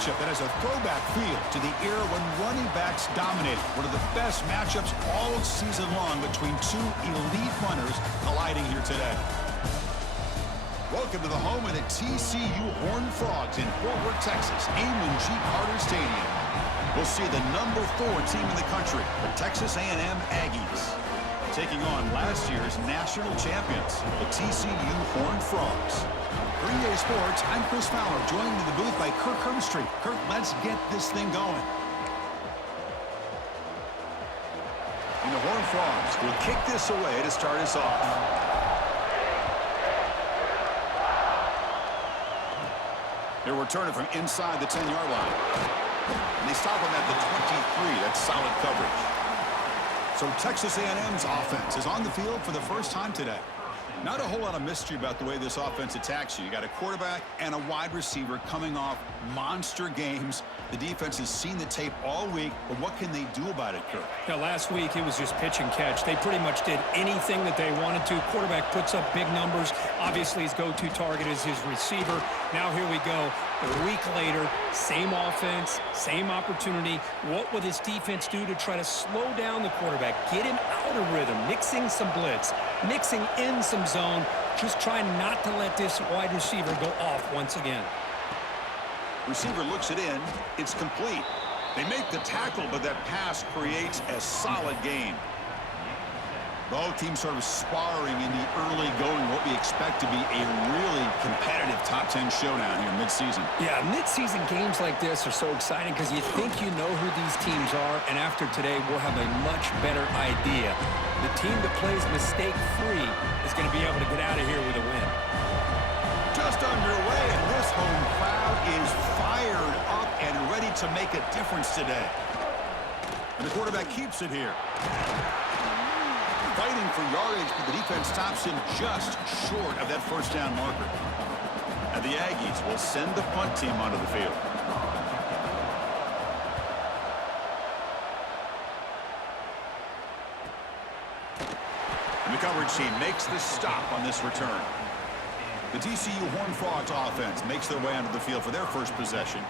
matchup that has a throwback feel to the era when running backs dominated. One of the best matchups all season long between two elite runners colliding here today. Welcome to the home of the TCU Horned Frogs in Fort Worth, Texas, Amon G. Carter Stadium. We'll see the number 4 team in the country, the Texas A&M Aggies, taking on last year's national champions, the TCU Horned Frogs. Green Day Sports, I'm Chris Fowler, joined in the booth by Kirk Herbstreit. Kirk, let's get this thing going. And the Horned Frogs will kick this away to start us off. They're returning from inside the 10-yard line. And they stop them at the 23. That's solid coverage. So Texas A&M's offense is on the field for the first time today. Not a whole lot of mystery about the way this offense attacks you. You got a quarterback and a wide receiver coming off monster games. The defense has seen the tape all week, but what can they do about it, Kirk? Now, last week, it was just pitch and catch. They pretty much did anything that they wanted to. Quarterback puts up big numbers. Obviously, his go-to target is his receiver. Now, here we go. A week later, same offense, same opportunity. What will this defense do to try to slow down the quarterback, get him out of rhythm, mixing some blitz, mixing in some zone, just try not to let this wide receiver go off once again. Receiver looks it in. It's complete. They make the tackle, but that pass creates a solid gain. Both teams sort of sparring in the early going, what we expect to be a really competitive top 10 showdown here mid-season. Yeah, mid-season games like this are so exciting because you think you know who these teams are, and after today, we'll have a much better idea. The team that plays mistake-free is going to be able to get out of here with a win. Just underway, and this home crowd is fired up and ready to make a difference today. And the quarterback keeps it here. Fighting for yardage, but the defense stops him just short of that first down marker. And the Aggies will send the punt team onto the field. And the coverage team makes the stop on this return. The TCU Horned Frogs offense makes their way onto the field for their first possession.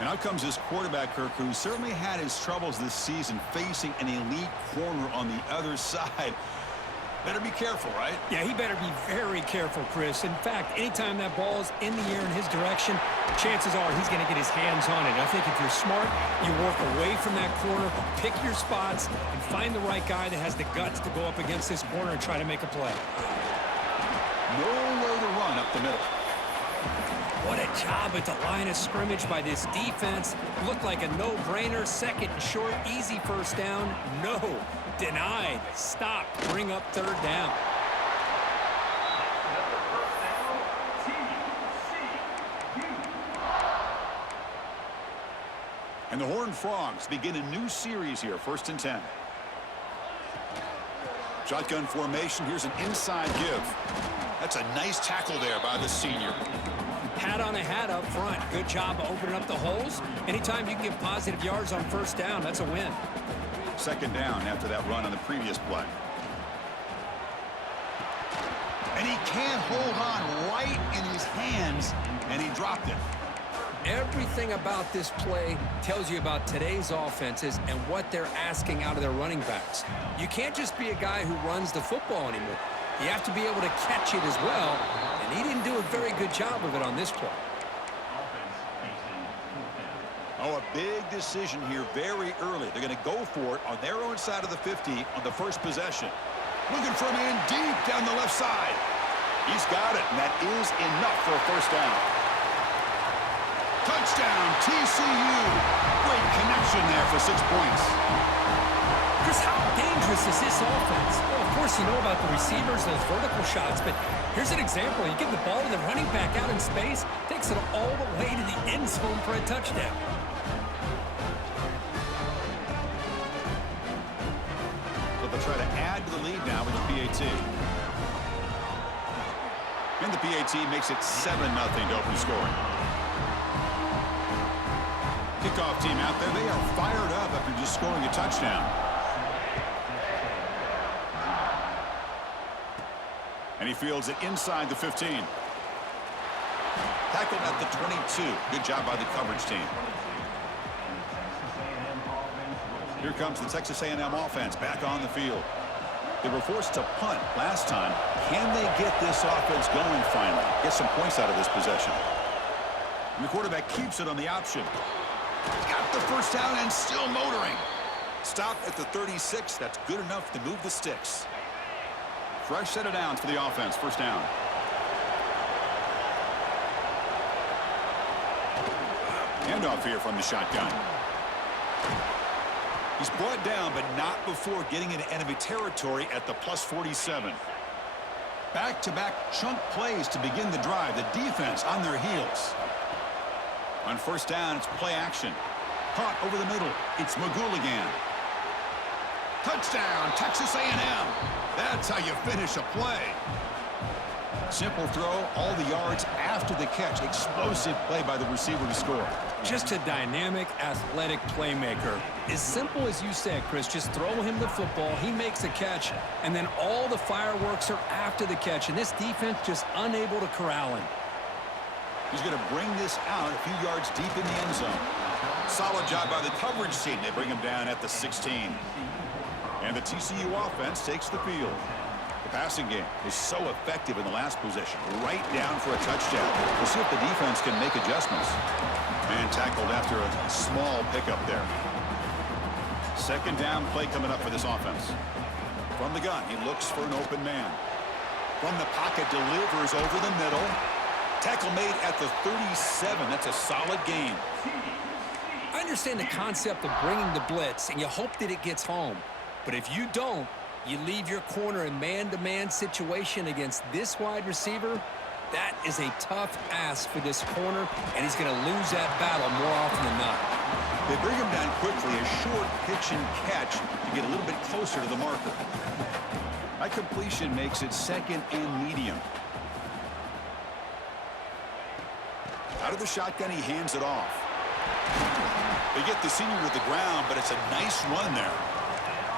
And out comes this quarterback, Kirk, who certainly had his troubles this season facing an elite corner on the other side. Better be careful, right? Yeah, he better be very careful, Chris. In fact, anytime that ball is in the air in his direction, chances are he's going to get his hands on it. I think if you're smart, you work away from that corner, pick your spots, and find the right guy that has the guts to go up against this corner and try to make a play. Nowhere to run up the middle. What a job at the line of scrimmage by this defense. Looked like a no-brainer. Second and short, easy first down. No, denied. Stop. Bring up third down. And the Horned Frogs begin a new series here, 1st and 10. Shotgun formation. Here's an inside give. That's a nice tackle there by the senior. Hat on a hat up front. Good job of opening up the holes. Anytime you can get positive yards on first down, that's a win. Second down after that run on the previous play. And he can't hold on right in his hands, and he dropped it. Everything about this play tells you about today's offenses and what they're asking out of their running backs. You can't just be a guy who runs the football anymore. You have to be able to catch it as well, and he didn't do a very good job of it on this play. Oh, a big decision here very early. They're going to go for it on their own side of the 50 on the first possession. Looking for a man deep down the left side. He's got it, and that is enough for a first down. Touchdown, TCU. Great connection there for 6 points. Chris, how dangerous is this offense? Well, of course, you know about the receivers, those vertical shots, but here's an example. You give the ball to the running back out in space, takes it all the way to the end zone for a touchdown. So they'll try to add to the lead now with the PAT. And the PAT makes it 7-0 to open scoring. Kickoff team out there, they are fired up after just scoring a touchdown. And he fields it inside the 15. Tackled at the 22. Good job by the coverage team. Here comes the Texas A&M offense back on the field. They were forced to punt last time. Can they get this offense going finally? Get some points out of this possession. And the quarterback keeps it on the option. Got the first down and still motoring. Stop at the 36. That's good enough to move the sticks. Fresh set of downs for the offense. First down. Handoff here from the shotgun. He's brought down, but not before getting into enemy territory at the plus 47. Back-to-back chunk plays to begin the drive. The defense on their heels. On first down, it's play action. Caught over the middle. It's McGooligan. Touchdown, Texas A&M. That's how you finish a play. Simple throw, all the yards after the catch. Explosive play by the receiver to score. Just a dynamic, athletic playmaker. As simple as you said, Chris, just throw him the football, he makes a catch, and then all the fireworks are after the catch, and this defense just unable to corral him. He's going to bring this out a few yards deep in the end zone. Solid job by the coverage team. They bring him down at the 16. And the TCU offense takes the field. The passing game is so effective in the last possession. Right down for a touchdown. We'll see if the defense can make adjustments. And tackled after a small pickup there. Second down play coming up for this offense. From the gun, he looks for an open man. From the pocket, delivers over the middle. Tackle made at the 37. That's a solid gain. I understand the concept of bringing the blitz, and you hope that it gets home. But if you don't, you leave your corner in man-to-man situation against this wide receiver. That is a tough ask for this corner, and he's going to lose that battle more often than not. They bring him down quickly, a short pitch and catch to get a little bit closer to the marker. That completion makes it second and medium. Out of the shotgun, he hands it off. They get the senior to the ground, but it's a nice run there.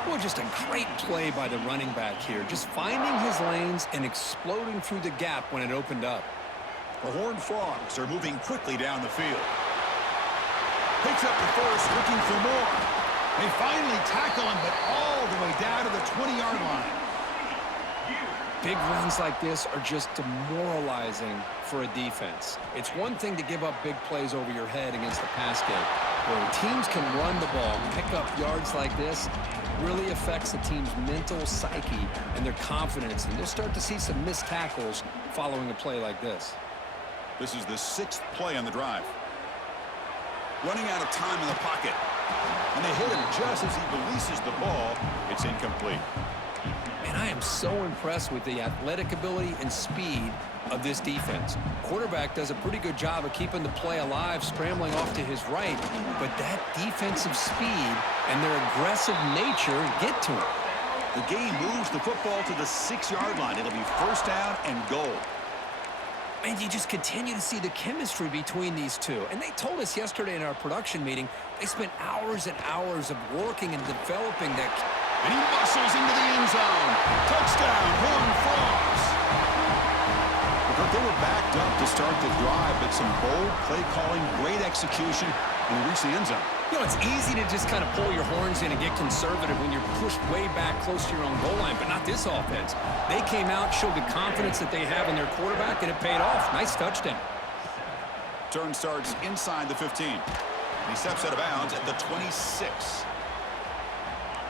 Well, just a great play by the running back here. Just finding his lanes and exploding through the gap when it opened up. The Horned Frogs are moving quickly down the field. Picks up the first, looking for more. They finally tackle him, but all the way down to the 20-yard line. Big runs like this are just demoralizing for a defense. It's one thing to give up big plays over your head against the pass game. When teams can run the ball, pick up yards like this, really affects the team's mental psyche and their confidence. And you'll start to see some missed tackles following a play like this. This is the 6th play on the drive. Running out of time in the pocket. And they hit him just as he releases the ball. It's incomplete. And I am so impressed with the athletic ability and speed of this defense. Quarterback does a pretty good job of keeping the play alive, scrambling off to his right, but that defensive speed and their aggressive nature get to him. The game moves the football to the 6-yard line. It'll be first down and goal. And you just continue to see the chemistry between these two. And they told us yesterday in our production meeting, they spent hours and hours of working and developing that. And he muscles into the end zone. Touchdown, Horned Frogs. Because they were backed up to start the drive, but some bold play calling, great execution, and reach the end zone. You know, it's easy to just kind of pull your horns in and get conservative when you're pushed way back close to your own goal line, but not this offense. They came out, showed the confidence that they have in their quarterback, and it paid off. Nice touchdown. Turn starts inside the 15. He steps out of bounds at the 26.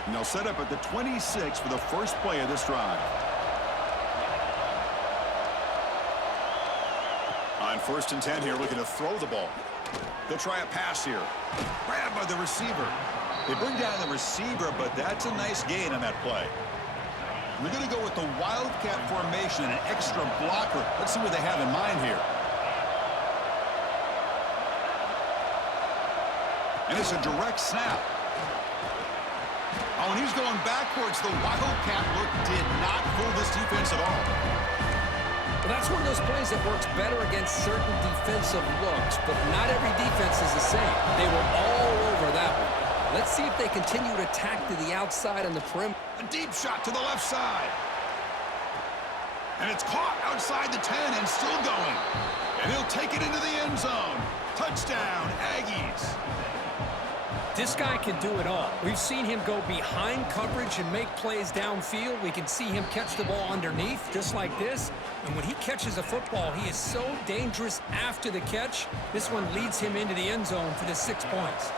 And they'll set up at the 26 for the first play of this drive. On first and 10 here, looking to throw the ball. They'll try a pass here. Grabbed by the receiver. They bring down the receiver, but that's a nice gain on that play. We're going to go with the Wildcat formation and an extra blocker. Let's see what they have in mind here. And it's a direct snap. Oh, and he's going backwards. The Wildcat look did not fool this defense at all. Well, that's one of those plays that works better against certain defensive looks, but not every defense is the same. They were all over that one. Let's see if they continue to attack to the outside on the perimeter. A deep shot to the left side. And it's caught outside the 10 and still going. And he'll take it into the end zone. Touchdown, Aggies. This guy can do it all. We've seen him go behind coverage and make plays downfield. We can see him catch the ball underneath, just like this. And when he catches a football, he is so dangerous after the catch. This one leads him into the end zone for the 6 points.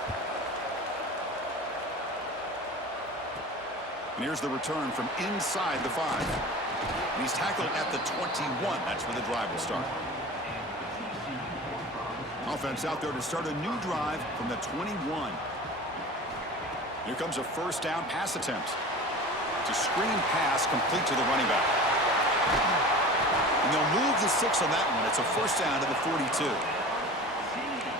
And here's the return from inside the 5. And he's tackled at the 21. That's where the drive will start. Offense out there to start a new drive from the 21. Here comes a first down pass attempt. It's a screen pass complete to the running back. And they'll move the 6 on that one. It's a first down to the 42.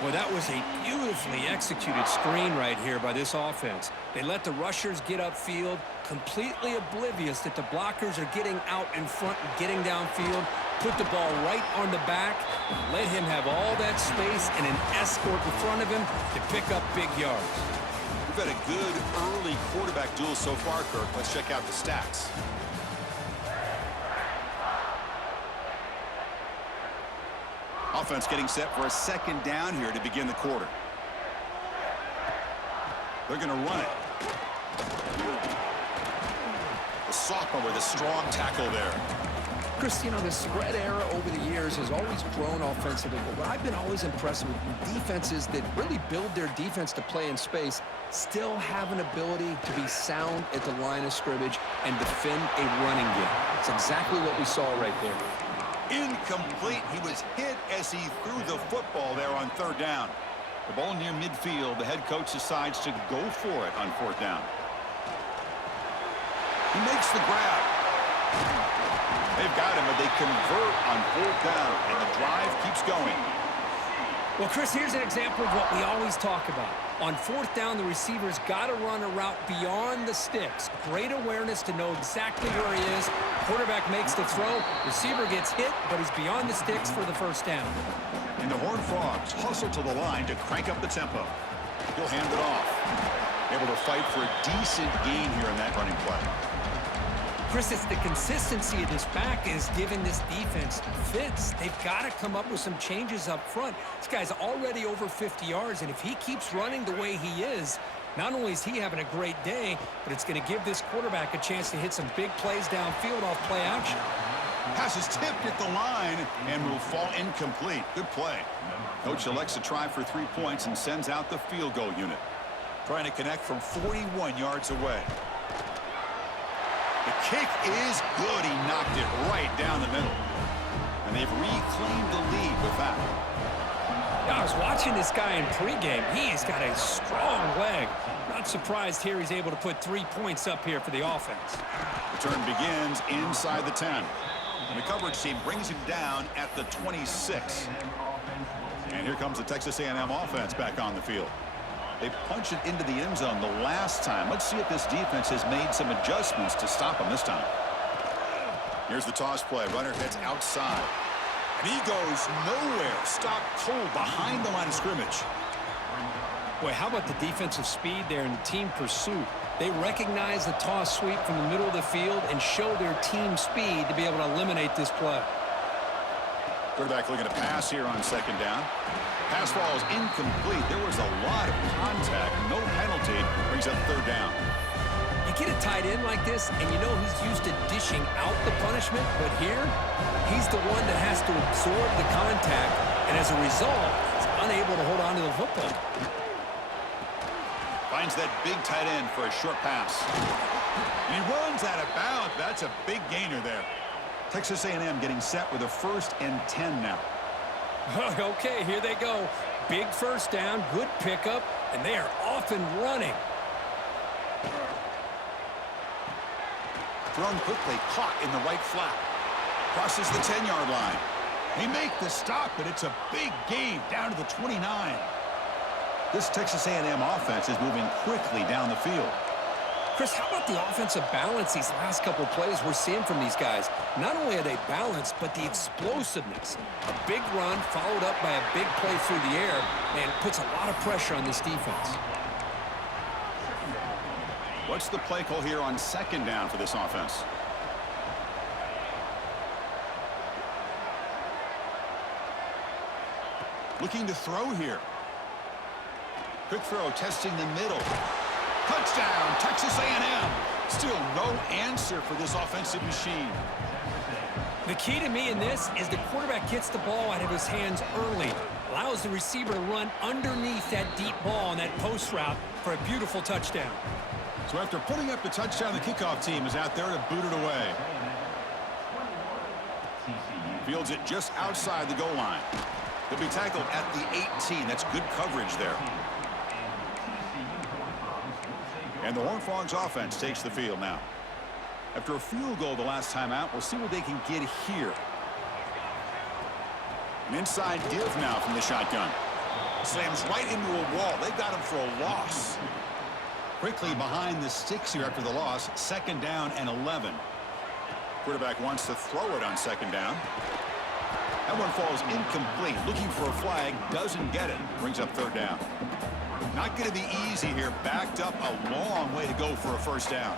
Well, that was a beautifully executed screen right here by this offense. They let the rushers get upfield, completely oblivious that the blockers are getting out in front and getting downfield, put the ball right on the back, let him have all that space and an escort in front of him to pick up big yards. We've had a good early quarterback duel so far, Kirk. Let's check out the stats. Offense getting set for a second down here to begin the quarter. They're going to run it. The sophomore with a strong tackle there. Chris, you know, the spread era over the years has always grown offensively, but what I've been always impressed with defenses that really build their defense to play in space still have an ability to be sound at the line of scrimmage and defend a running game. It's exactly what we saw right there. Incomplete. He was hit as he threw the football there on third down. The ball near midfield. The head coach decides to go for it on fourth down. He makes the grab. They've got him, but they convert on fourth down, and the drive keeps going. Well, Chris, here's an example of what we always talk about. On fourth down, the receiver's got to run a route beyond the sticks. Great awareness to know exactly where he is. Quarterback makes the throw. Receiver gets hit, but he's beyond the sticks for the first down. And the Horned Frogs hustle to the line to crank up the tempo. He'll hand it off. Able to fight for a decent gain here in that running play. Chris, it's the consistency of this back is giving this defense fits. They've got to come up with some changes up front. This guy's already over 50 yards, and if he keeps running the way he is, not only is he having a great day, but it's going to give this quarterback a chance to hit some big plays downfield off play action. Pass is tipped at the line and will fall incomplete. Good play. Coach elects to try for 3 points and sends out the field goal unit. Trying to connect from 41 yards away. The kick is good. He knocked it right down the middle. And they've reclaimed the lead with that. Yeah, I was watching this guy in pregame. He's got a strong leg. Not surprised here he's able to put 3 points up here for the offense. Return begins inside the 10. And the coverage team brings him down at the 26. And here comes the Texas A&M offense back on the field. They punched it into the end zone the last time. Let's see if this defense has made some adjustments to stop him this time. Here's the toss play. Runner heads outside. And he goes nowhere. Stopped cold behind the line of scrimmage. Boy, how about the defensive speed there in team pursuit? They recognize the toss sweep from the middle of the field and show their team speed to be able to eliminate this play. Quarterback looking to pass here on second down. Pass ball is incomplete. There was a lot of contact. No penalty. Brings up third down. You get a tight end like this, and you know he's used to dishing out the punishment, but here, he's the one that has to absorb the contact, and as a result, he's unable to hold on to the football. Finds that big tight end for a short pass. And he runs out of bounds. That's a big gainer there. Texas A&M getting set with a 1st and 10 now. Okay, here they go. Big first down, good pickup, and they are off and running. Thrown quickly, caught in the right flat. Crosses the 10-yard line. They make the stop, but it's a big gain down to the 29. This Texas A&M offense is moving quickly down the field. Chris, how about the offensive balance these last couple plays we're seeing from these guys? Not only are they balanced, but the explosiveness. A big run followed up by a big play through the air, and it puts a lot of pressure on this defense. What's the play call here on second down for this offense? Looking to throw here. Quick throw, testing the middle. Touchdown, Texas A&M. Still no answer for this offensive machine. The key to me in this is the quarterback gets the ball out of his hands early, allows the receiver to run underneath that deep ball on that post route for a beautiful touchdown. So after putting up the touchdown, the kickoff team is out there to boot it away. Fields it just outside the goal line. He'll be tackled at the 18. That's good coverage there. And the Horned Frogs offense takes the field now. After a field goal the last time out, we'll see what they can get here. An inside give now from the shotgun. Slams right into a wall. They got him for a loss. Quickly behind the sticks here after the loss. 2nd down and 11. Quarterback wants to throw it on 2nd down. That one falls incomplete. Looking for a flag. Doesn't get it. Brings up 3rd down. Not going to be easy here. Backed up a long way to go for a 1st down.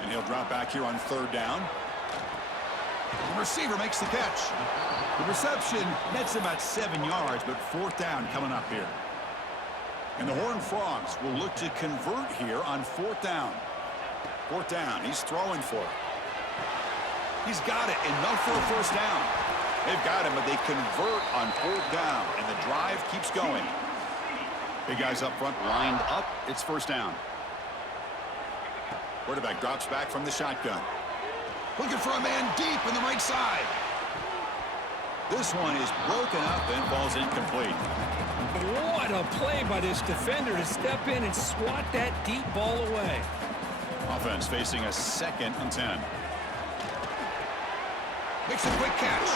And he'll drop back here on 3rd down. The receiver makes the catch. The reception nets about 7 yards, but 4th down coming up here. And the Horned Frogs will look to convert here on 4th down. 4th down. He's throwing for it. He's got it. Enough for a 1st down. They've got him, but they convert on 4th down, and the drive keeps going. Big guys up front lined up. It's 1st down. Quarterback drops back from the shotgun. Looking for a man deep in the right side. This one is broken up and falls incomplete. What a play by this defender to step in and swat that deep ball away. Offense facing a 2nd and 10. Makes a quick catch.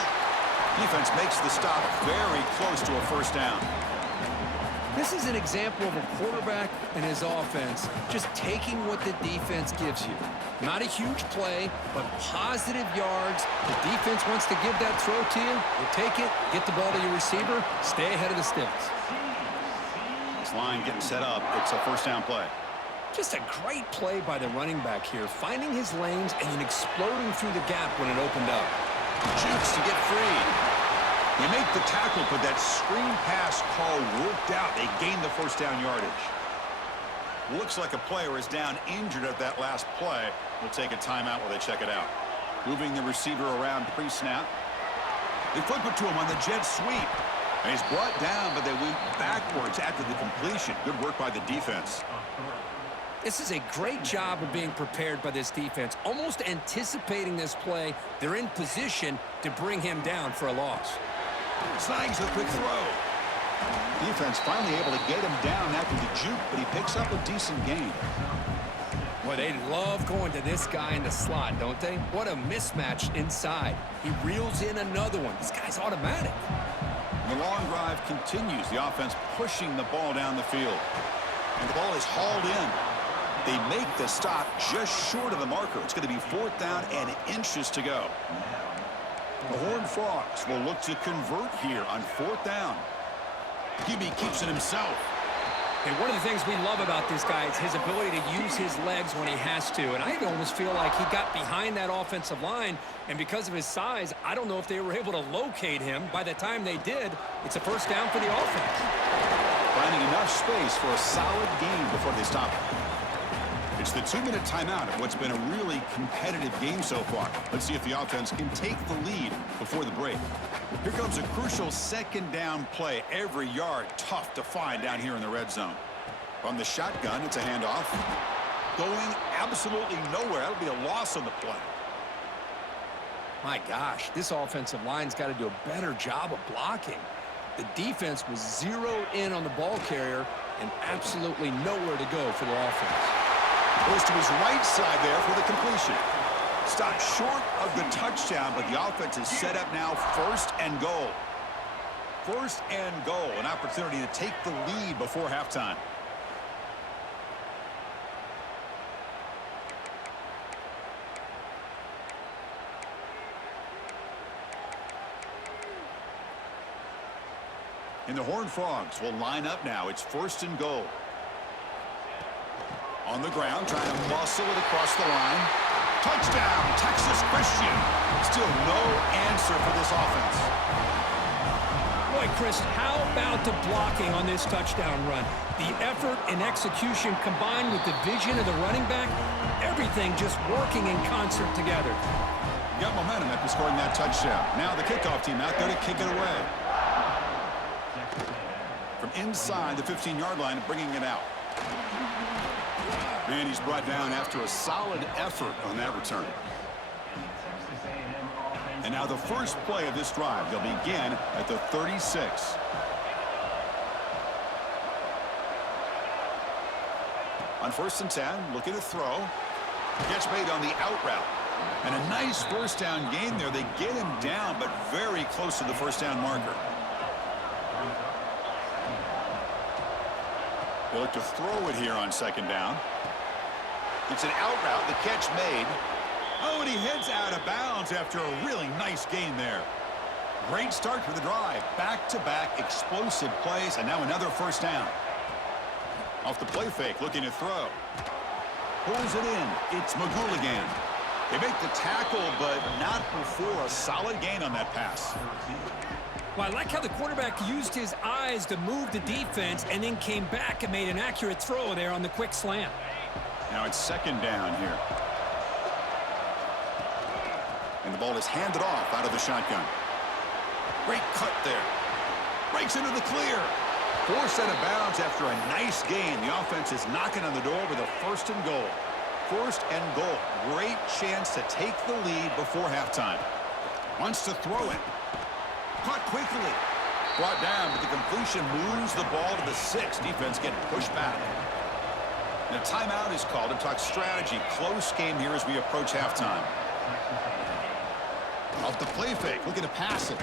Defense makes the stop very close to a 1st down. This is an example of a quarterback and his offense just taking what the defense gives you. Not a huge play, but positive yards. The defense wants to give that throw to you. You take it, get the ball to your receiver, stay ahead of the sticks. This line getting set up. It's a 1st down play. Just a great play by the running back here, finding his lanes and then exploding through the gap when it opened up. Jukes to get free. You make the tackle, but that screen pass call worked out. They gained the 1st down yardage. Looks like a player is down injured at that last play. We'll take a timeout while they check it out. Moving the receiver around pre-snap. They flip it to him on the jet sweep. And he's brought down, but they went backwards after the completion. Good work by the defense. This is a great job of being prepared by this defense. Almost anticipating this play, they're in position to bring him down for a loss. Snags the quick throw. Defense finally able to get him down after the juke, but he picks up a decent gain. Boy, they love going to this guy in the slot, don't they? What a mismatch inside. He reels in another one. This guy's automatic. The long drive continues. The offense pushing the ball down the field. And the ball is hauled in. They make the stop just short of the marker. It's going to be 4th down and inches to go. The Horned Frogs will look to convert here on 4th down. QB keeps it himself. And one of the things we love about this guy is his ability to use his legs when he has to. And I almost feel like he got behind that offensive line, and because of his size, I don't know if they were able to locate him. By the time they did, it's a 1st down for the offense. Finding enough space for a solid gain before they stop it. It's the 2-minute timeout of what's been a really competitive game so far. Let's see if the offense can take the lead before the break. Here comes a crucial 2nd down play. Every yard tough to find down here in the red zone. From the shotgun, it's a handoff. Going absolutely nowhere. That'll be a loss on the play. My gosh, this offensive line's got to do a better job of blocking. The defense was zeroed in on the ball carrier and absolutely nowhere to go for the offense. Goes to his right side there for the completion. Stopped short of the touchdown, but the offense is set up now 1st and goal. 1st and goal, an opportunity to take the lead before halftime. And the Horned Frogs will line up now. It's 1st and goal. On the ground, trying to muscle it across the line. Touchdown, Texas Christian. Still no answer for this offense. Boy, right, Chris, how about the blocking on this touchdown run? The effort and execution combined with the vision of the running back, everything just working in concert together. Got momentum after scoring that touchdown. Now the kickoff team out there to kick it away. From inside the 15-yard line, bringing it out. And he's brought down after a solid effort on that return. And now the first play of this drive. They'll begin at the 36. On 1st and 10, looking to throw. Catch made on the out route. And a nice first down gain there. They get him down, but very close to the first down marker. They look to throw it here on 2nd down. It's an out route. The catch made. Oh, and he heads out of bounds after a really nice gain there. Great start for the drive. Back-to-back explosive plays, and now another first down. Off the play fake, looking to throw. Pulls it in. It's McGooligan. They make the tackle, but not before a solid gain on that pass. Well, I like how the quarterback used his eyes to move the defense and then came back and made an accurate throw there on the quick slant. Now it's 2nd down here. And the ball is handed off out of the shotgun. Great cut there. Breaks into the clear. Forced out of bounds after a nice gain. The offense is knocking on the door with a 1st and goal. 1st and goal. Great chance to take the lead before halftime. Wants to throw it. Caught quickly. Brought down, but the completion moves the ball to the 6. Defense getting pushed back. And a timeout is called to talk strategy. Close game here as we approach halftime. Off the play fake, looking to pass it.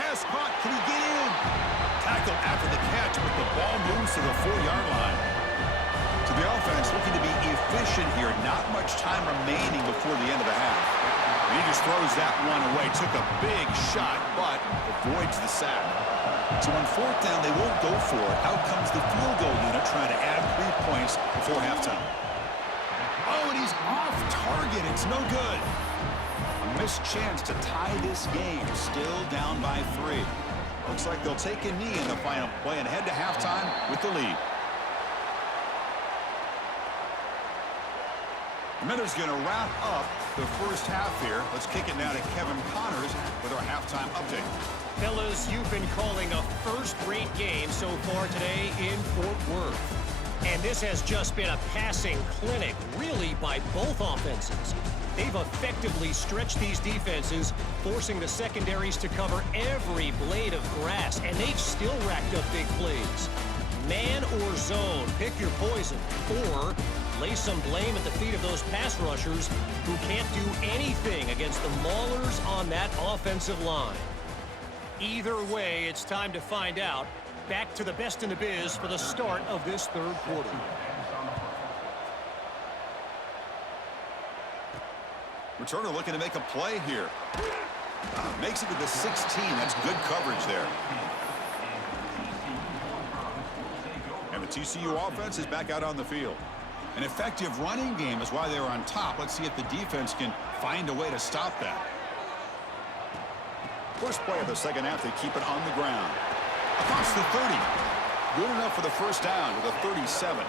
Pass caught. Can he get in? Tackle after the catch, but the ball moves to the 4-yard line. So the offense looking to be efficient here. Not much time remaining before the end of the half. And he just throws that one away. Took a big shot, but avoids the sack. So on 4th down, they won't go for it. Out comes the field goal unit trying to add 3 points before halftime. Oh, and he's off target. It's no good. A missed chance to tie this game. Still down by 3. Looks like they'll take a knee in the final play and head to halftime with the lead. The Miners going to wrap up the first half here. Let's kick it now to Kevin Connors with our halftime update. Fellas, you've been calling a first-rate game so far today in Fort Worth. And this has just been a passing clinic, really, by both offenses. They've effectively stretched these defenses, forcing the secondaries to cover every blade of grass, and they've still racked up big plays. Man or zone, pick your poison, or lay some blame at the feet of those pass rushers who can't do anything against the maulers on that offensive line. Either way, it's time to find out. Back to the best in the biz for the start of this 3rd quarter. Returner looking to make a play here. Makes it to the 16. That's good coverage there. And the TCU offense is back out on the field. An effective running game is why they were on top. Let's see if the defense can find a way to stop that. First play of the 2nd half, they keep it on the ground. Across the 30. Good enough for the first down with a 37.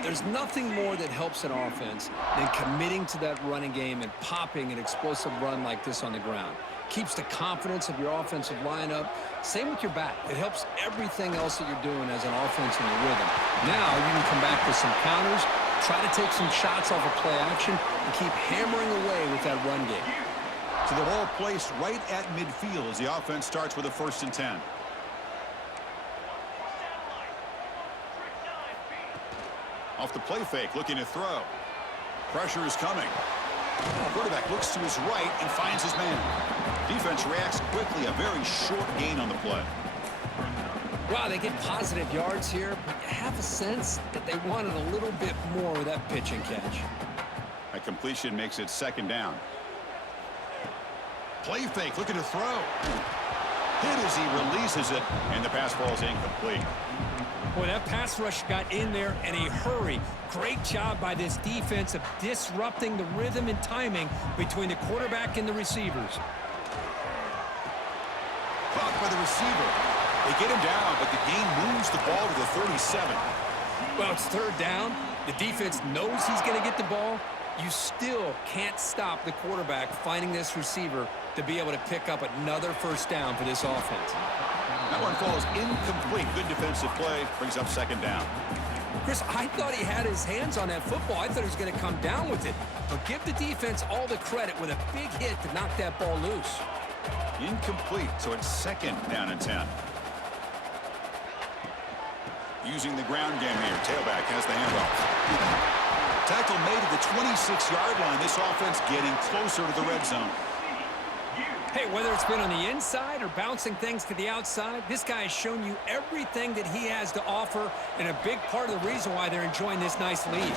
There's nothing more that helps an offense than committing to that running game and popping an explosive run like this on the ground. Keeps the confidence of your offensive lineup. Same with your back. It helps everything else that you're doing as an offense in your rhythm. Now you can come back with some counters, try to take some shots off of play action, and keep hammering away with that run game. So the ball placed right at midfield as the offense starts with a 1st and 10. Off the play fake, looking to throw. Pressure is coming. Quarterback looks to his right and finds his man. Defense reacts quickly. A very short gain on the play. Wow, they get positive yards here, but you have a sense that they wanted a little bit more with that pitch and catch. A completion makes it 2nd down. Play fake, looking to throw. Hit as he releases it, and the pass falls incomplete. Boy, that pass rush got in there in a hurry. Great job by this defense of disrupting the rhythm and timing between the quarterback and the receivers. blocked by the receiver. They get him down, but the gain moves the ball to the 37. Well, it's third down. The defense knows he's going to get the ball. You still can't stop the quarterback finding this receiver to be able to pick up another first down for this offense. That one falls incomplete. Good defensive play. Brings up second down. Chris, I thought he had his hands on that football. I thought he was going to come down with it. But give the defense all the credit with a big hit to knock that ball loose. Incomplete, so it's second down and 10. Using the ground game here. Tailback has the handoff. Tackle made at the 26-yard line. This offense getting closer to the red zone. Hey, whether it's been on the inside or bouncing things to the outside, this guy has shown you everything that he has to offer, and a big part of the reason why they're enjoying this nice lead.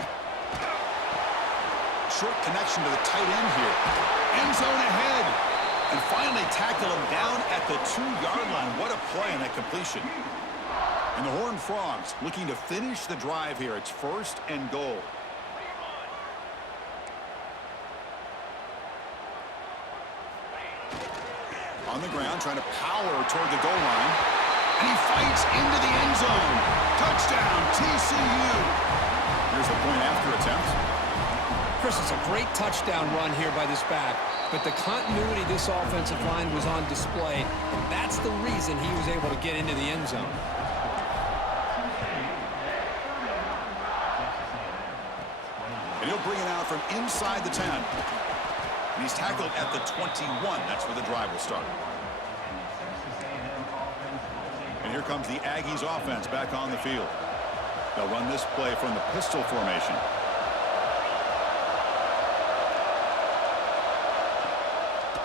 Short connection to the tight end here. End zone ahead. And finally tackle him down at the 2-yard line. What a play on that completion. And the Horned Frogs looking to finish the drive here. It's first and goal. On the ground, trying to power toward the goal line. And he fights into the end zone. Touchdown, TCU. Here's the point after attempt. Chris, it's a great touchdown run here by this back, but the continuity of this offensive line was on display, and that's the reason he was able to get into the end zone. And he'll bring it out from inside the 10. And he's tackled at the 21. That's where the drive will start. And here comes the Aggies offense back on the field. They'll run this play from the pistol formation.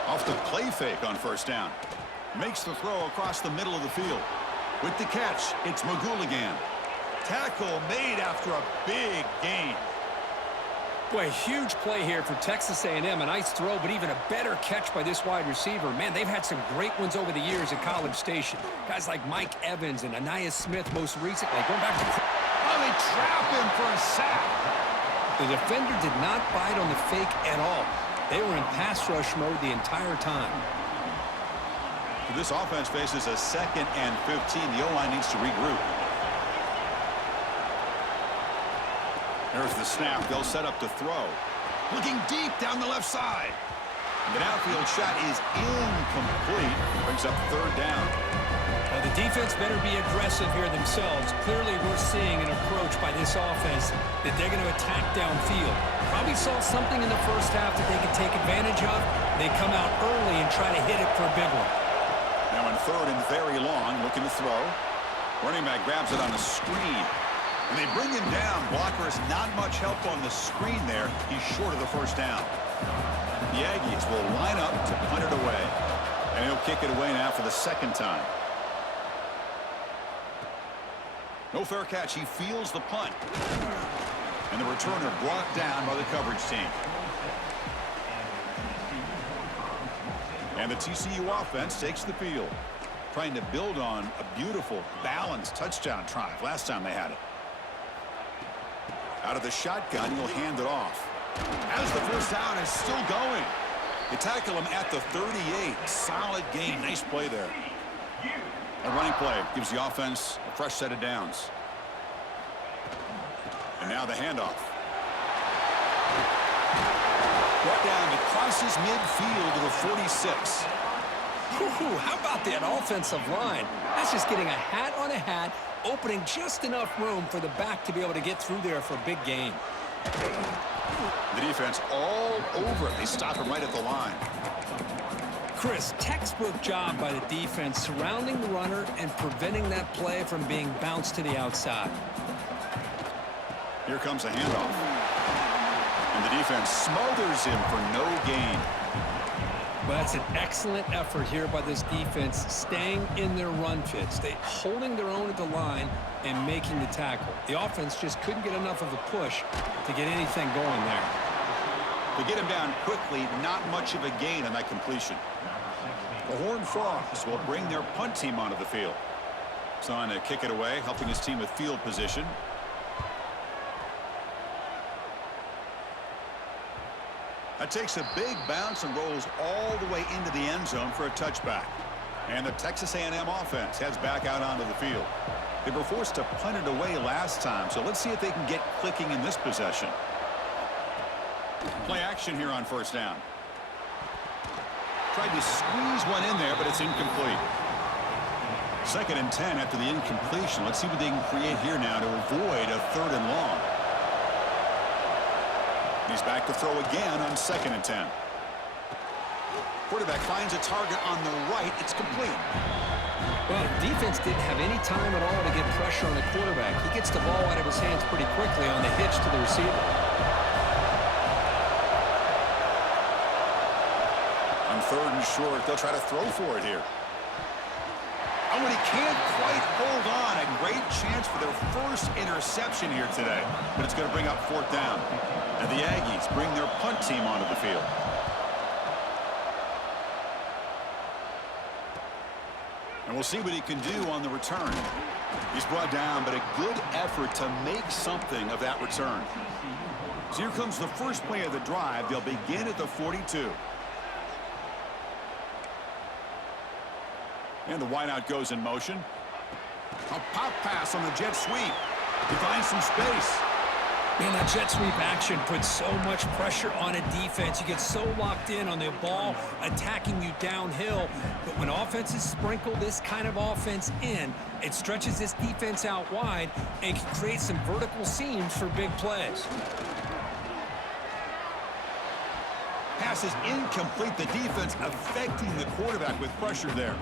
Off the play fake on first down. Makes the throw across the middle of the field. With the catch, it's McGooligan. Tackle made after a big gain. Boy, a huge play here for Texas A&M. A nice throw, but even a better catch by this wide receiver. Man, they've had some great ones over the years at College Station. Guys like Mike Evans and Anais Smith most recently. Going back to... Oh, they trap him for a sack. The defender did not bite on the fake at all. They were in pass rush mode the entire time. This offense faces a 2nd and 15. The O-line needs to regroup. There's the snap. They'll set up to throw. Looking deep down the left side. The downfield shot is incomplete. Brings up third down. Now the defense better be aggressive here themselves. Clearly we're seeing an approach by this offense that they're going to attack downfield. Probably saw something in the first half that they could take advantage of. They come out early and try to hit it for a big one. Now in third and very long, looking to throw. Running back grabs it on a screen. And they bring him down. Blockers not much help on the screen there. He's short of the first down. The Aggies will line up to punt it away. And he'll kick it away now for the second time. No fair catch. He feels the punt. And the returner brought down by the coverage team. And the TCU offense takes the field, trying to build on a beautiful, balanced touchdown drive last time they had it. Out of the shotgun, he'll hand it off. As the first down is still going. They tackle him at the 38. Solid gain. Nice play there. A running play gives the offense a fresh set of downs. And now the handoff. Brought down, it crosses midfield to the 46. Ooh, how about that offensive line? That's just getting a hat on a hat, opening just enough room for the back to be able to get through there for a big gain. The defense all over it. They stop him right at the line. Chris, textbook job by the defense surrounding the runner and preventing that play from being bounced to the outside. Here comes a handoff. And the defense smothers him for no gain. But that's an excellent effort here by this defense, staying in their run fits. They holding their own at the line and making the tackle. The offense just couldn't get enough of a push to get anything going there. To get him down quickly, not much of a gain on that completion. The Horned Frogs will bring their punt team onto the field. He's on to kick it away, helping his team with field position. That takes a big bounce and rolls all the way into the end zone for a touchback. And the Texas A&M offense heads back out onto the field. They were forced to punt it away last time, so let's see if they can get clicking in this possession. Play action here on first down. Tried to squeeze one in there, but it's incomplete. 2nd and 10 after the incompletion. Let's see what they can create here now to avoid a 3rd and long. He's back to throw again on 2nd and 10. Quarterback finds a target on the right. It's complete. Well, defense didn't have any time at all to get pressure on the quarterback. He gets the ball out of his hands pretty quickly on the hitch to the receiver. On 3rd and short, they'll try to throw for it here. Oh, and he can't quite hold on. A great chance for their first interception here today. But it's going to bring up 4th down. And the Aggies bring their punt team onto the field. And we'll see what he can do on the return. He's brought down, but a good effort to make something of that return. So here comes the first play of the drive. They'll begin at the 42. And the wideout goes in motion. A pop pass on the jet sweep. He finds some space. Man, that jet sweep action puts so much pressure on a defense. You get so locked in on the ball attacking you downhill. But when offenses sprinkle this kind of offense in, it stretches this defense out wide and can create some vertical seams for big plays. Pass is incomplete. The defense affecting the quarterback with pressure there.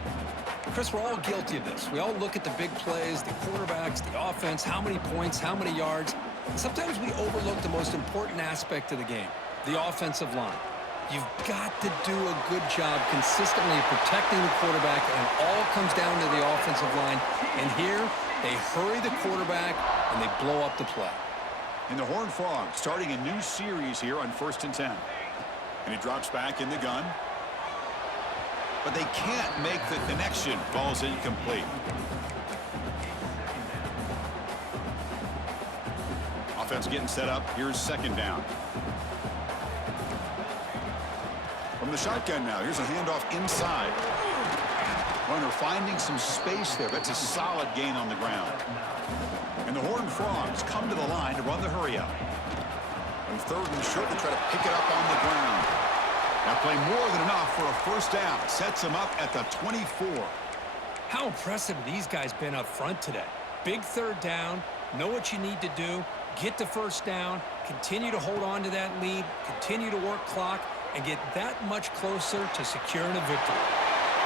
Chris, we're all guilty of this. We all look at the big plays, the quarterbacks, the offense, how many points, how many yards. Sometimes we overlook the most important aspect of the game, the offensive line. You've got to do a good job consistently protecting the quarterback, and it all comes down to the offensive line. And here, they hurry the quarterback, and they blow up the play. And the Horned Frogs starting a new series here on 1st and 10. And he drops back in the gun. But they can't make the connection. Ball's incomplete. Offense getting set up. Here's 2nd down. From the shotgun now. Here's a handoff inside. Runner finding some space there. That's a solid gain on the ground. And the Horned Frogs come to the line to run the hurry up. On 3rd and short, they try to pick it up on the ground. Now play more than enough for a 1st down. Sets them up at the 24. How impressive have these guys been up front today? Big 3rd down, know what you need to do, get the 1st down, continue to hold on to that lead, continue to work clock, and get that much closer to securing a victory.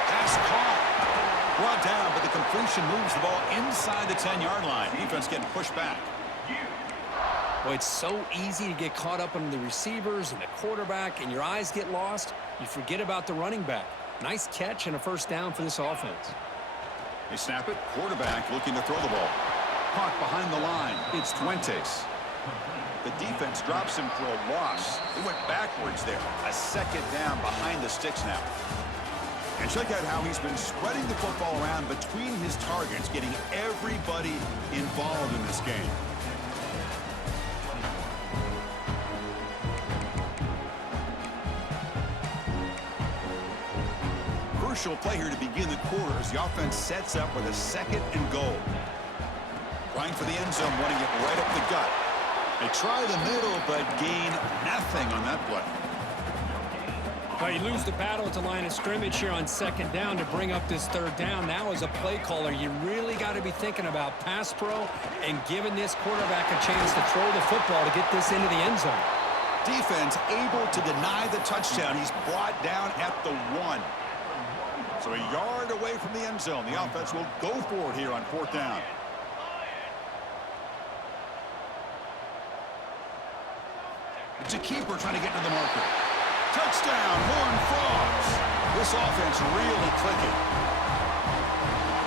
Pass caught. Brought down, but the completion moves the ball inside the 10-yard line. Defense getting pushed back. Well, it's so easy to get caught up on the receivers and the quarterback, and your eyes get lost. You forget about the running back. Nice catch and a 1st down for this offense. They snap it. Quarterback looking to throw the ball. Caught behind the line. It's Fuentes. The defense drops him for a loss. He went backwards there. A 2nd down behind the sticks now. And check out how he's been spreading the football around between his targets, getting everybody involved in this game. Crucial play here to begin the quarter as the offense sets up with a 2nd and goal. Trying for the end zone, wanting it right up the gut. They try the middle, but gain nothing on that play. Well, you lose the battle at the line of scrimmage here on 2nd down to bring up this 3rd down. Now as a play caller, you really got to be thinking about pass pro and giving this quarterback a chance to throw the football to get this into the end zone. Defense able to deny the touchdown. He's brought down at the 1. So a yard away from the end zone. The offense will go for it here on 4th down. It's a keeper trying to get to the marker. Touchdown, Horned Frogs. This offense really clicking.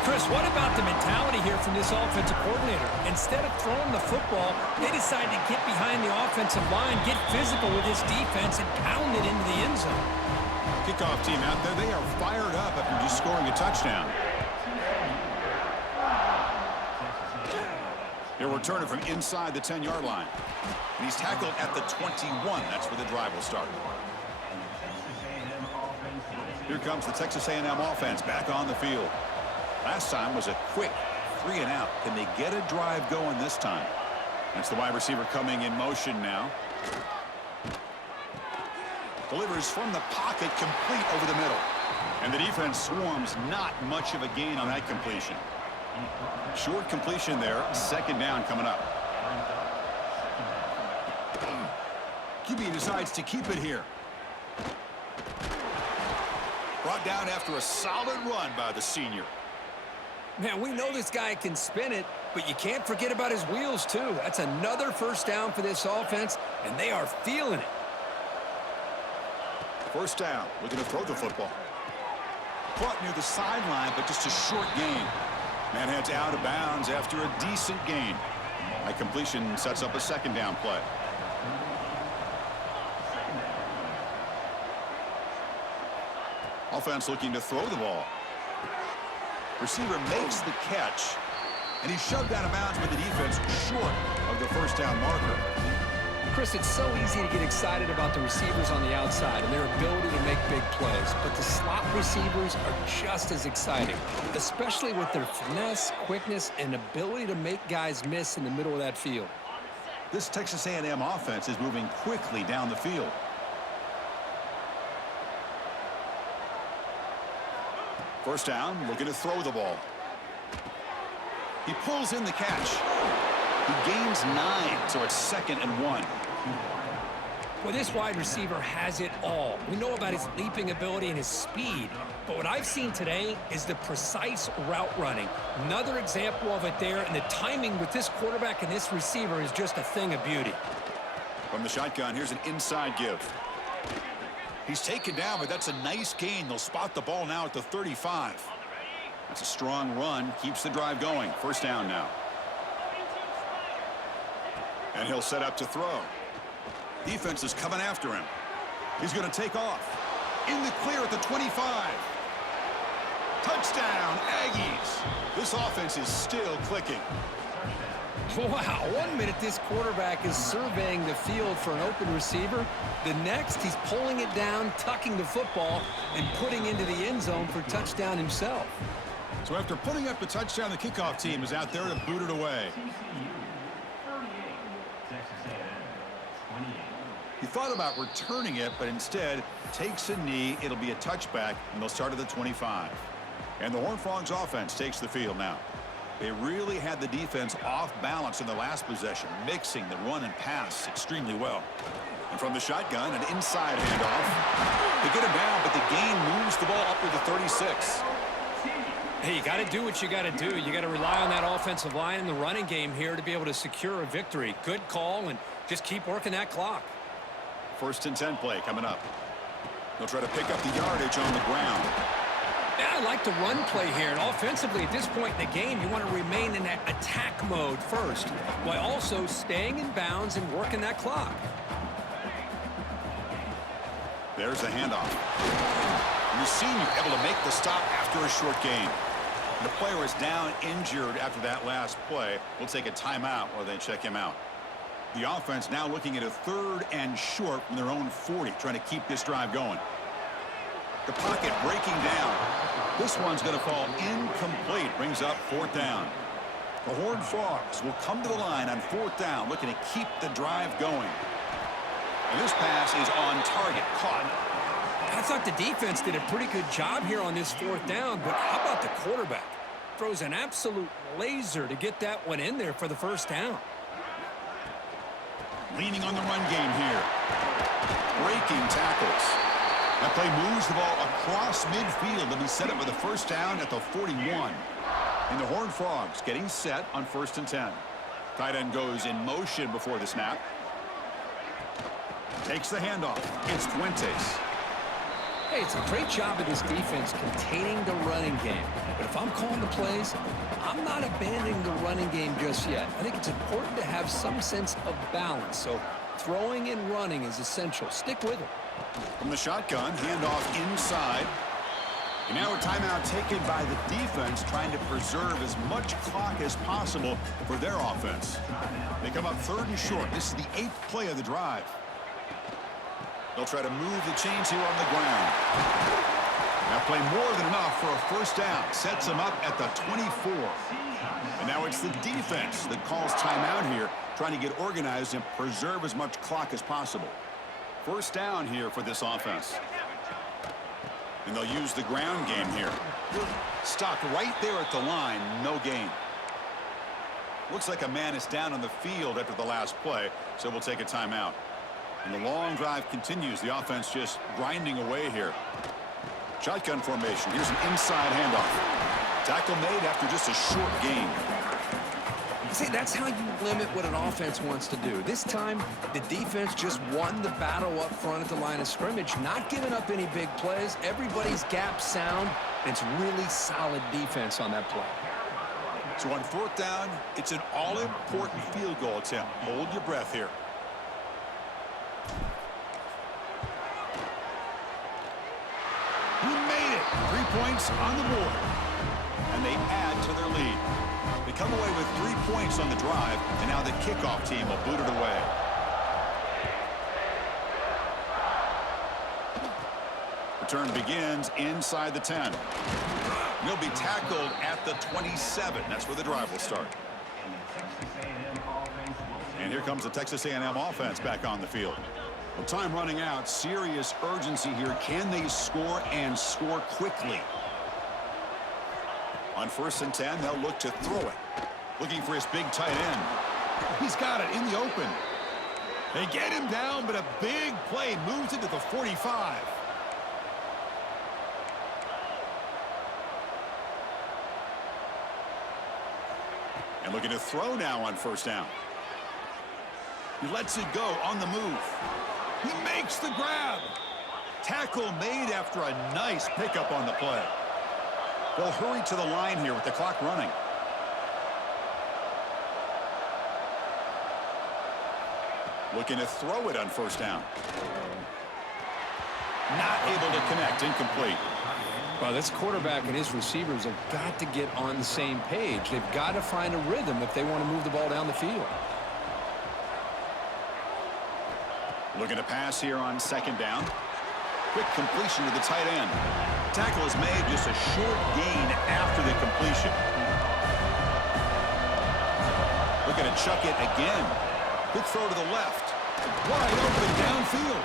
Chris, what about the mentality here from this offensive coordinator? Instead of throwing the football, they decide to get behind the offensive line, get physical with this defense, and pound it into the end zone. Kickoff team out there, they are fired up after just scoring a touchdown. He'll return it from inside the 10-yard line. And he's tackled at the 21. That's where the drive will start. Here comes the Texas A&M offense back on the field. Last time was a quick 3-and-out. Can they get a drive going this time? That's the wide receiver coming in motion now. Delivers from the pocket, complete over the middle. And the defense swarms, not much of a gain on that completion. Short completion there, second down coming up. QB decides to keep it here. Brought down after a solid run by the senior. Man, we know this guy can spin it, but you can't forget about his wheels, too. That's another first down for this offense, and they are feeling it. First down, looking to throw the football. Caught near the sideline, but just a short gain. Man heads out of bounds after a decent gain. That completion sets up a second down play. Offense looking to throw the ball. Receiver makes the catch, and he's shoved out of bounds with the defense short of the first down marker. Chris, it's so easy to get excited about the receivers on the outside and their ability to make big plays, but the slot receivers are just as exciting, especially with their finesse, quickness, and ability to make guys miss in the middle of that field. This Texas A&M offense is moving quickly down the field. First down, looking to throw the ball. He pulls in the catch. He gains 9, so it's 2nd and 1. Well, this wide receiver has it all. We know about his leaping ability and his speed, but what I've seen today is the precise route running. Another example of it there, and the timing with this quarterback and this receiver is just a thing of beauty. From the shotgun, here's an inside give. He's taken down, but that's a nice gain. They'll spot the ball now at the 35. That's a strong run, keeps the drive going. First down now. And he'll set up to throw. Defense is coming after him. He's going to take off. In the clear at the 25. Touchdown, Aggies. This offense is still clicking. Wow, 1 minute this quarterback is surveying the field for an open receiver. The next, he's pulling it down, tucking the football, and putting into the end zone for touchdown himself. So after putting up the touchdown, the kickoff team is out there to boot it away. He thought about returning it, but instead takes a knee. It'll be a touchback, and they'll start at the 25. And the Horned Frogs offense takes the field now. They really had the defense off balance in the last possession, mixing the run and pass extremely well. And from the shotgun, an inside handoff. They get him down, but the gain moves the ball up to the 36. Hey, you got to do what you got to do. You got to rely on that offensive line and the running game here to be able to secure a victory. Good call, and just keep working that clock. 1st and 10 play coming up. They'll try to pick up the yardage on the ground. Yeah, I like the run play here. And offensively, at this point in the game, you want to remain in that attack mode first, while also staying in bounds and working that clock. There's the handoff. And the senior able to make the stop after a short gain. And the player is down injured after that last play. We'll take a timeout while they check him out. The offense now looking at a 3rd and short from their own 40, trying to keep this drive going. The pocket breaking down. This one's going to fall incomplete. Brings up 4th down. The Horned Frogs will come to the line on 4th down, looking to keep the drive going. And this pass is on target, caught. I thought the defense did a pretty good job here on this 4th down, but how about the quarterback? Throws an absolute laser to get that one in there for the first down. Leaning on the run game here. Breaking tackles. That play moves the ball across midfield to be set up with a first down at the 41. And the Horned Frogs getting set on 1st and 10. Tight end goes in motion before the snap. Takes the handoff. It's Fuentes. Hey, it's a great job of this defense containing the running game. But if I'm calling the plays, I'm not abandoning the running game just yet. I think it's important to have some sense of balance. So throwing and running is essential. Stick with it. From the shotgun, handoff inside. And now a timeout taken by the defense, trying to preserve as much clock as possible for their offense. They come up 3rd and short. This is the 8th play of the drive. They'll try to move the chains here on the ground. That play more than enough for a first down. Sets them up at the 24. And now it's the defense that calls timeout here, trying to get organized and preserve as much clock as possible. First down here for this offense. And they'll use the ground game here. Stopped right there at the line, no gain. Looks like a man is down on the field after the last play, so we'll take a timeout. And the long drive continues. The offense just grinding away here. Shotgun formation. Here's an inside handoff. Tackle made after just a short gain. See, that's how you limit what an offense wants to do. This time, the defense just won the battle up front at the line of scrimmage, not giving up any big plays. Everybody's gap sound. It's really solid defense on that play. So on fourth down, it's an all-important field goal attempt. Hold your breath here. He made it. 3 points on the board. And they add to their lead. They come away with 3 points on the drive, and now the kickoff team will boot it away. Return begins inside the 10. He'll be tackled at the 27. That's where the drive will start. And here comes the Texas A&M offense back on the field. Well, time running out. Serious urgency here. Can they score and score quickly? On 1st and 10, they'll look to throw it. Looking for his big tight end. He's got it in the open. They get him down, but a big play moves it to the 45. And looking to throw now on 1st down. He lets it go on the move. He makes the grab. Tackle made after a nice pickup on the play. They'll hurry to the line here with the clock running. Looking to throw it on 1st down. Not able to connect. Incomplete. Well, this quarterback and his receivers have got to get on the same page. They've got to find a rhythm if they want to move the ball down the field. Looking to pass here on 2nd down. Quick completion to the tight end. Tackle is made, just a short gain after the completion. Looking to chuck it again. Quick throw to the left. Wide open downfield.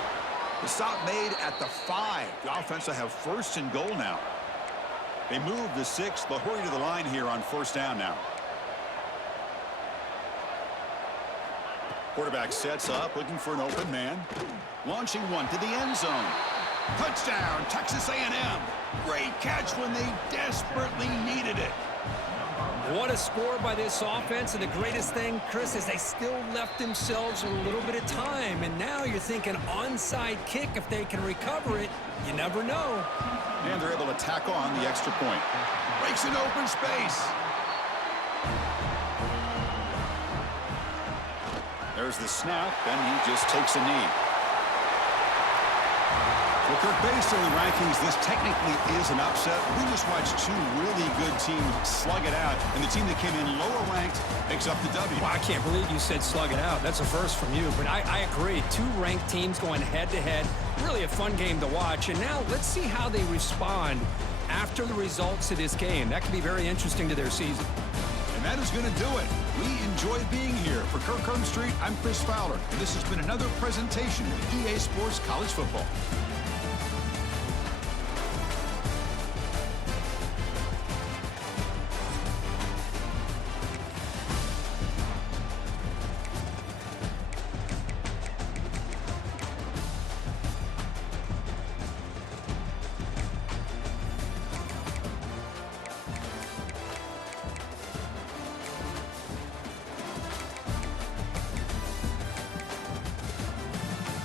The stop made at the 5. The offense will have 1st and goal now. They move the 6. They'll hurry to the line here on 1st down now. Quarterback sets up, looking for an open man. Launching one to the end zone. Touchdown, Texas A&M. Great catch when they desperately needed it. What a score by this offense, and the greatest thing, Chris, is they still left themselves a little bit of time, and now you're thinking onside kick. If they can recover it, you never know. And they're able to tackle on the extra point. Breaks an open space. There's the snap, and he just takes a knee. Well, Kirk, based on the rankings, this technically is an upset. We just watched 2 really good teams slug it out, and the team that came in lower ranked picks up the W. Well, I can't believe you said slug it out. That's a first from you, but I agree. 2 ranked teams going head-to-head. Really a fun game to watch, and now let's see how they respond after the results of this game. That could be very interesting to their season. And that is going to do it. We enjoyed being here. For Kirk Street, I'm Chris Fowler, and this has been another presentation of EA Sports College Football.